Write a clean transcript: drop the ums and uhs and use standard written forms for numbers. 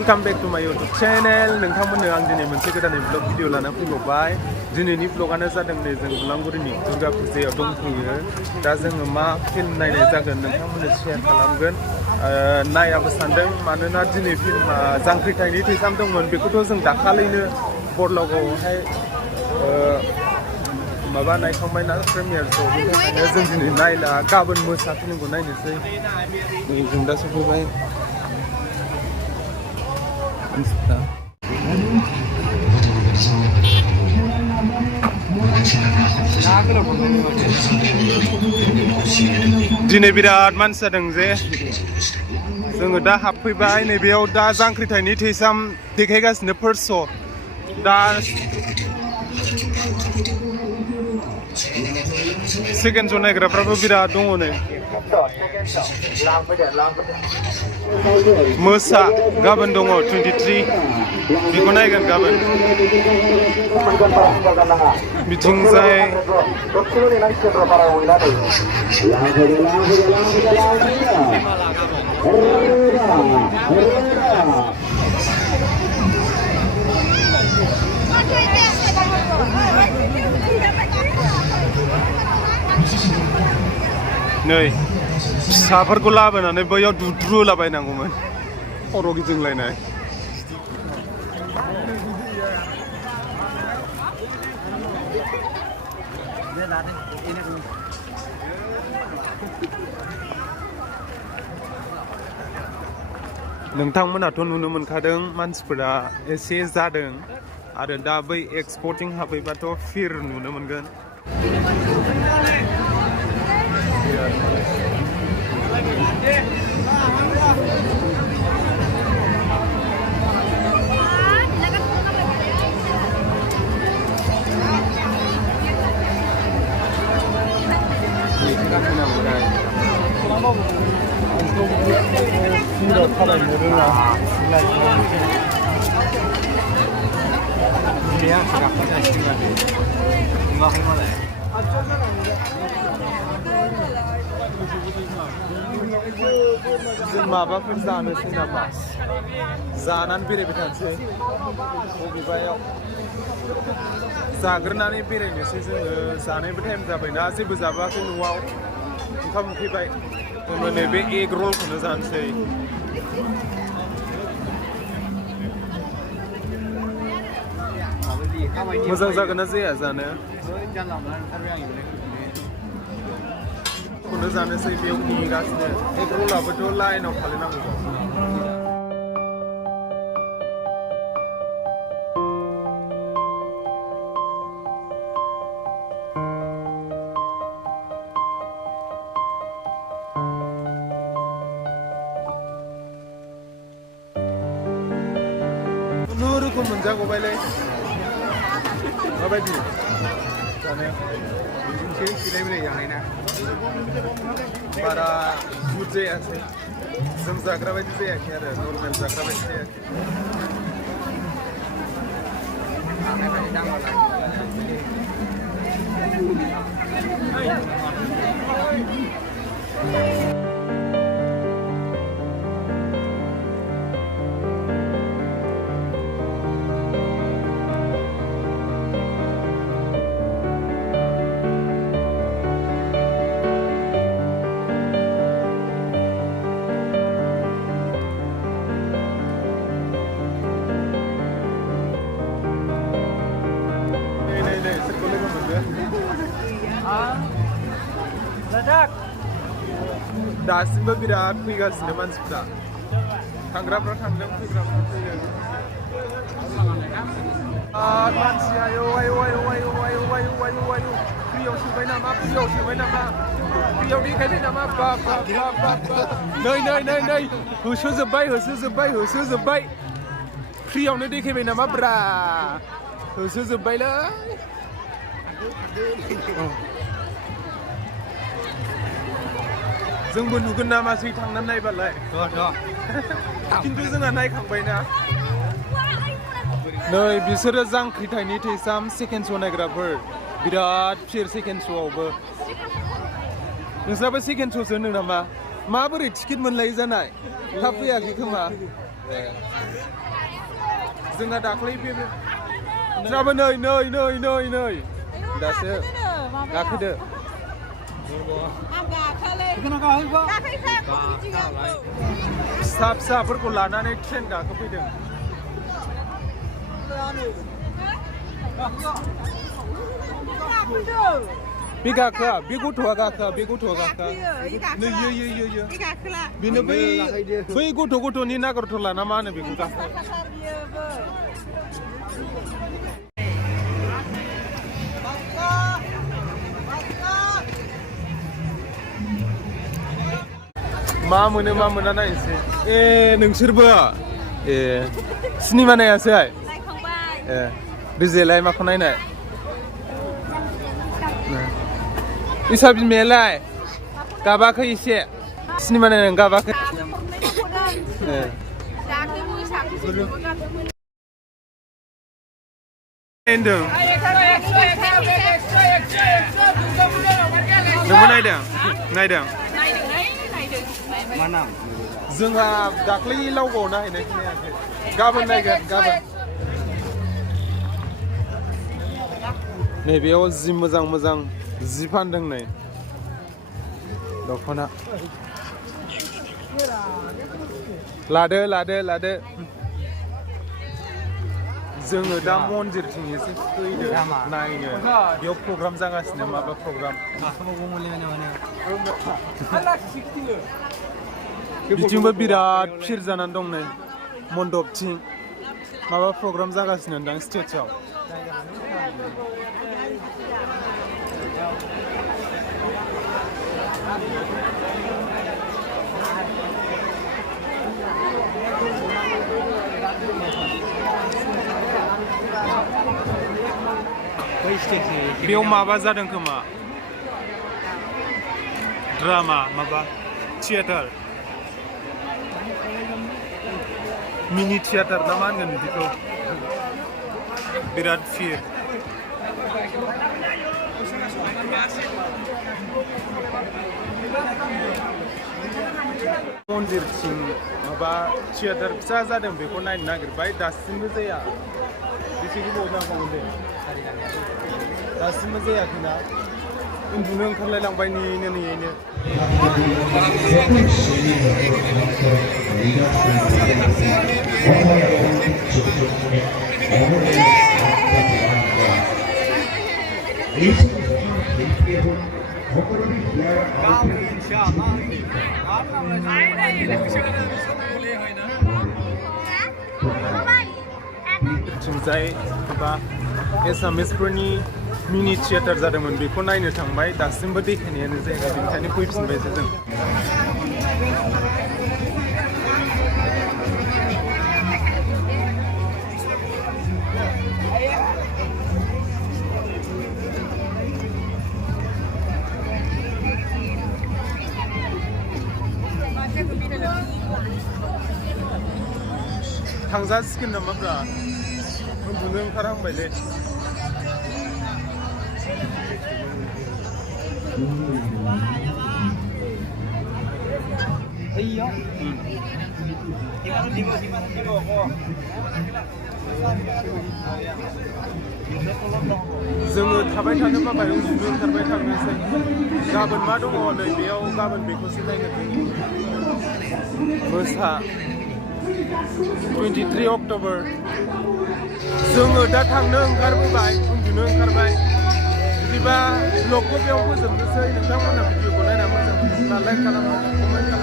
Welcome back to my YouTube channel. नोंथांमोननो आं दिनै मोनसे गोदान vlog भिडिअ लाना फैबावबाय। दिनैनि vlogआनो जादों नै जों बलांगुरिनि दुर्गा पुजायाव दंफैयो। दा जोङो मा फिल्म नायनाय जागोन नोंथांमोननो शेयार खालामगोन। नायाबो सानदों मानोना दिनै फिल्मा जांख्रिथायनि थैसाम दंमोन बेखौथ' जों दाखालिनो बरलागावआवहाय माबा नायखांबाय ना प्रिमियार शो बेनिखायनो जों दिनै नायला गाबोन मोसा फिल्मखौ नायनोसै। नै जों दा सफैबाय। दिनै बिराद मानसि जादों जे जोङो दा हाबफैबाय नैबेयाव दा जांख्रिथायनि थैसाम देखायगासिनो फार्स्ट श' दा सेकेन्ड श' नायग्राफ्राबो बिराद दङ नै मोसा गाबोन दङ 23 बेखौ नायगोन गाबोन बिथिंजाय नै फिसाफोरखौ लाबोनानै बैयाव दुद्रुलाबायनांगौमोन खर' गिदिंलायनाय नोंथांमोनाथ' नुनो मोनखादों मानसिफोरा एसे जादों आरो दा बै एक्सपर्टिं हाबैबाथ' फिर नुनो मोनगोन जों माबाफोर जानोसै नामा जानानै बेरायबाय थानोसै बबेबायाव जाग्रोनानै बेरायनोसै जोङो जानायबो टाइम जाबायना जेबो जाबोआखै न'आव ओंखाम उखैबाय जोङो नैबे एग रलखौनो जानोसै मोजां जागोन ना जाया जानो खौनो जानोसै बेयाव नेगासिनो एग रलाबोथ' लाइनाव खालामनांगौ खुनुरुखुम मोनजागौबायलै माबायदि जानो बारा गुड जायासै जों जाग्रा बायदि जायाखै आरो नर्मेल जाग्रा बायदि जायाखै दासिमबो बिराद फैगासिनो मानसिफ्रा थांग्राफ्रा थांदों फैग्राफ्रा फैदों मानसि आयौ फ्रियाव सोबाय नामा फ्रियाव देखायबाय नामा नै होसोजोब्बाय फ्रियावनो देखायबाय नामा ब्रा होसोजोब्बायलै जोंबो नुगोन नामासै थांनानै नायबालाय खिन्थु जोंहा नायखांबायना नै बिसोरो जांख्रिथायनि थैसाम सेकेन्ड श' नायग्राफोर बिराद फिर सेकेन्ड श'आवबो नोंस्राबो सेकेन्ड श'सो होनदों नामा माबोरै टिकेट मोनलायै जानाय थाब फैयाखै खोमा जोंना दाख्लै बे जाबो नै दासो गाखोदो फिसाफोरखौ लानानै ट्रेन गाखोफैदों बे गाखोआ बे गथ'आ गाखोआ नै यो बेनो बै गथ'नि नागरथला ना मा होनो बेखौ गाखो मा मोना नायनोसै नोंसोरबो सिनेमा नायासै रिजेलाय माखौ नायनाय इसा बिमायालाय गाबाखै एसे सिनेमा नायनानै गाबाखै होनदों नोंबो नायदों जोंहा दाख्लै लावगाव नायहैनाय खोनायाखै गाबोन नायगोन नैबेयाव जि मोजां जि फानदों नै दख'ना लादो जोङो दा मन्दिरथिं एसे फैदों नायनो बेयाव प्रग्राम जागासिनो माबा प्रग्राम बिथिंबो बिराद फिर जानानै दं नै मन्दपथिं माबा प्रग्राम जागासिनो दां स्टेजआव बेयाव माबा जादों खोमा ड्रामा माबा थियेटार मिनि थियेटार ना मा होनगोन बिदिखौ बिराद फिर मन्दिरथिं माबा थियेटार फिसा जादों बेखौ नायनो नागिरबाय दासिमबो जाया बेसे गोबाव जाबावदों दासिमबो जायाखैना उन्दुनो ओंखारलायलांबाय नेयैनो थिंजाय एबा एसामिसफोरनि मिनि थियेटार जादोंमोन बेखौ नायनो थांबाय दासिमबो देखायनायानो जायाखै बेनिखायनो फैफिनबायसो जों थांजासिगोन नामाब्रा उन्दुनो ओंखारहांबायलै जोङो थाबाय थानो बाबाय उन्दुनो ओंखारबाय थांनोसै गाबोन मा दङ नै बेयाव गाबोन बेखौसो नायनो मोसा 23 अक्ट'बर जोङो दा थांनो ओंखारबोबाय उन्दुनो ओंखारबाय बिदिबा ब्लगखौ बेयाव फोजोबनोसै नोंथांमोना भिडिअखौ नायना मोजां मोनोब्ला लाइक खालामो कमेन्ट खालामो